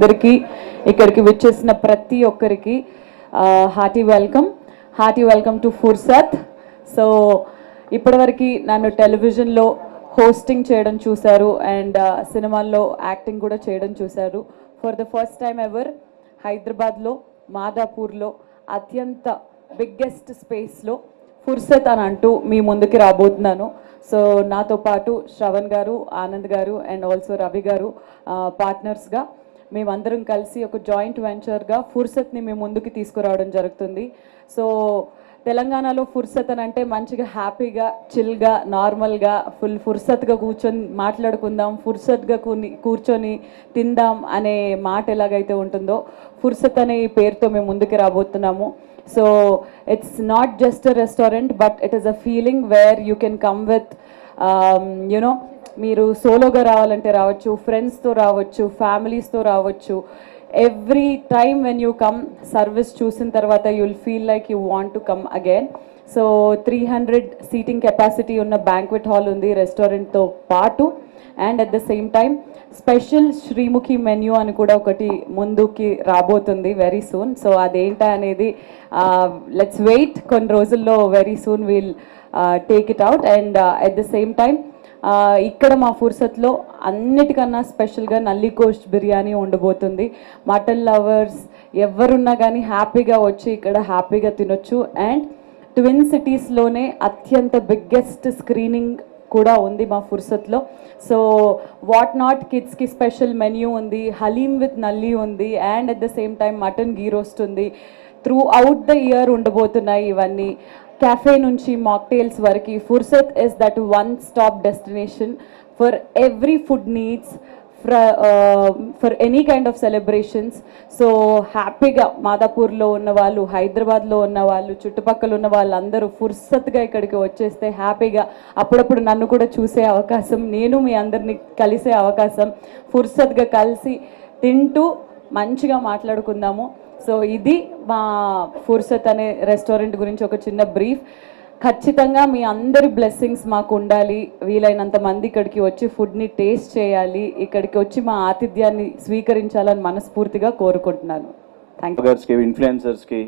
అందరికీ ఇక్కడికి విచ్చేసిన ప్రతి ఒక్కరికి హార్టీ వెల్కమ్ టు ఫుర్సత్. సో ఇప్పటివరకు నన్ను టెలివిజన్లో హోస్టింగ్ చేయడం చూశారు అండ్ సినిమాల్లో యాక్టింగ్ కూడా చేయడం చూశారు. For the first time ever హైదరాబాద్లో మాదాపూర్లో అత్యంత బిగ్గెస్ట్ స్పేస్లో ఫుర్సత్ అని అంటూ మీ ముందుకి రాబోతున్నాను. సో నాతో పాటు శ్రవణ్ గారు, ఆనంద్ గారు అండ్ ఆల్సో రవి గారు పార్ట్నర్స్గా మేమందరం కలిసి ఒక జాయింట్ వెంచర్గా ఫుర్సత్ని మీ ముందుకి తీసుకురావడం జరుగుతుంది. సో తెలంగాణలో ఫుర్సత్ అని అంటే మంచిగా హ్యాపీగా చిల్గా నార్మల్గా ఫుర్సత్గా కూర్చొని మాట్లాడుకుందాం, ఫుర్సత్గా కూర్చొని తిందాం అనే మాట ఎలాగైతే ఉంటుందో ఫుర్సత్ అనే పేరుతో మేము ముందుకు రాబోతున్నాము. So it's not just a restaurant, but it is a feeling where you can come with, మీరు సోలోగా రావాలంటే రావచ్చు, ఫ్రెండ్స్తో రావచ్చు, ఫ్యామిలీస్తో రావచ్చు. Every time when you come service చూసిన తర్వాత you will feel like you want to come again. So 300 seating capacity ఉన్న బ్యాంక్వెట్ హాల్ ఉంది రెస్టారెంట్తో పాటు. And at the same time special Sreemukhi menu అని కూడా ఒకటి ముందుకి రాబోతుంది వెరీ సూన్. సో అదేంటా అనేది లెట్స్ వెయిట్, కొన్ని రోజుల్లో very soon will take it out. And at the same time ఇక్కడ మా ఫుర్సత్లో అన్నిటికన్నా స్పెషల్గా నల్లి కోస్ట్ బిర్యానీ ఉండబోతుంది. మటన్ లవర్స్ ఎవరున్నా కానీ హ్యాపీగా వచ్చి ఇక్కడ హ్యాపీగా తినొచ్చు. అండ్ ట్విన్ సిటీస్లోనే అత్యంత బిగ్గెస్ట్ స్క్రీనింగ్ కూడా ఉంది మా ఫుర్సత్లో. సో వాట్ నాట్ కిడ్స్కి స్పెషల్ మెన్యూ ఉంది, హలీం విత్ నల్లి ఉంది and at the same time mutton ghee roast ఉంది. త్రూ అవుట్ ద ఇయర్ ఉండబోతున్నాయి ఇవన్నీ. cafe nunchi mocktails variki Fursat is that one stop destination for every food needs for any kind of celebrations. So happy ga Madapur lo unna vallu Hyderabad lo unna vallu chuttupakkalu unna vallandaru Fursat ga ikkadiki vacheste happy ga appudu nannu kuda choose avakasam nenu mee andarni kalise avakasam Fursat ga kalisi tintu మంచిగా మాట్లాడుకుందాము. So ఇది మా ఫుర్సత్ అనే restaurant గురించి ఒక చిన్న brief. ఖచ్చితంగా మీ అందరి బ్లెస్సింగ్స్ మాకు ఉండాలి. వీలైనంత మంది ఇక్కడికి వచ్చి ఫుడ్ని టేస్ట్ చేయాలి, ఇక్కడికి వచ్చి మా ఆతిథ్యాన్ని స్వీకరించాలని మనస్ఫూర్తిగా కోరుకుంటున్నాను. Thank you. ఇన్ఫ్లుయెన్సర్స్కి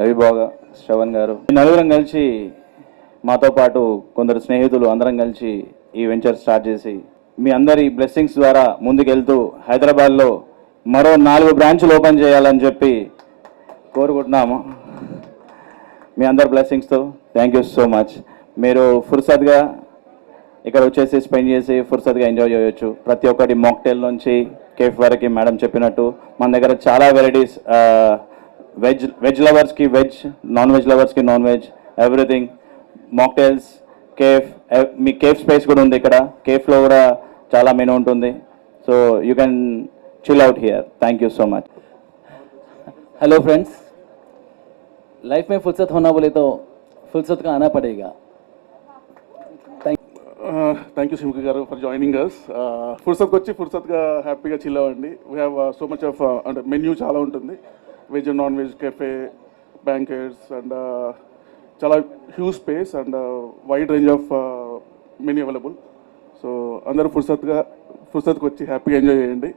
రవి బాగా, శ్రవణ్ గారు, నలుగురం కలిసి మాతో పాటు కొందరు స్నేహితులు అందరం కలిసి ఈ వెంచర్ స్టార్ట్ చేసి మీ అందరి బ్లెస్సింగ్స్ ద్వారా ముందుకెళ్తూ హైదరాబాద్లో మరో 4 బ్రాంచ్లు ఓపెన్ చేయాలని చెప్పి కోరుకుంటున్నాము. మీ అందరి బ్లెస్సింగ్స్తో థ్యాంక్ యూ సో మచ్. మీరు ఫుర్సత్గా ఇక్కడ వచ్చేసి స్పెండ్ చేసి ఫుర్సత్గా ఎంజాయ్ చేయొచ్చు. ప్రతి ఒక్కటి మాక్టైల్ నుంచి కేఫ్ వరకు మేడం చెప్పినట్టు మన దగ్గర చాలా వెరైటీస్, వెజ్ లవర్స్కి వెజ్, నాన్ వెజ్ లవర్స్కి non veg, everything. Mocktails, cafe, మీ కేఫ్ స్పేస్ కూడా ఉంది ఇక్కడ. కేఫ్లో కూడా చాలా మెనూ ఉంటుంది. So you can chill out here. Thank you so much. Hello friends, life में फुर्सत होना बोले तो फुर्सत का आना पड़ेगा. Thank you Shimukhi garu for joining us. ఫుర్సత్కి వచ్చి ఫుర్సత్గా హ్యాపీగా చిల్ అవ్వండి. We have so much of అంటే మెన్యూ చాలా ఉంటుంది. Veg and non veg, cafe, banquets and చాలా huge space and wide range of menu available. So అందరూ ఫుర్సత్కి వచ్చి హ్యాపీగా ఎంజాయ్ చేయండి.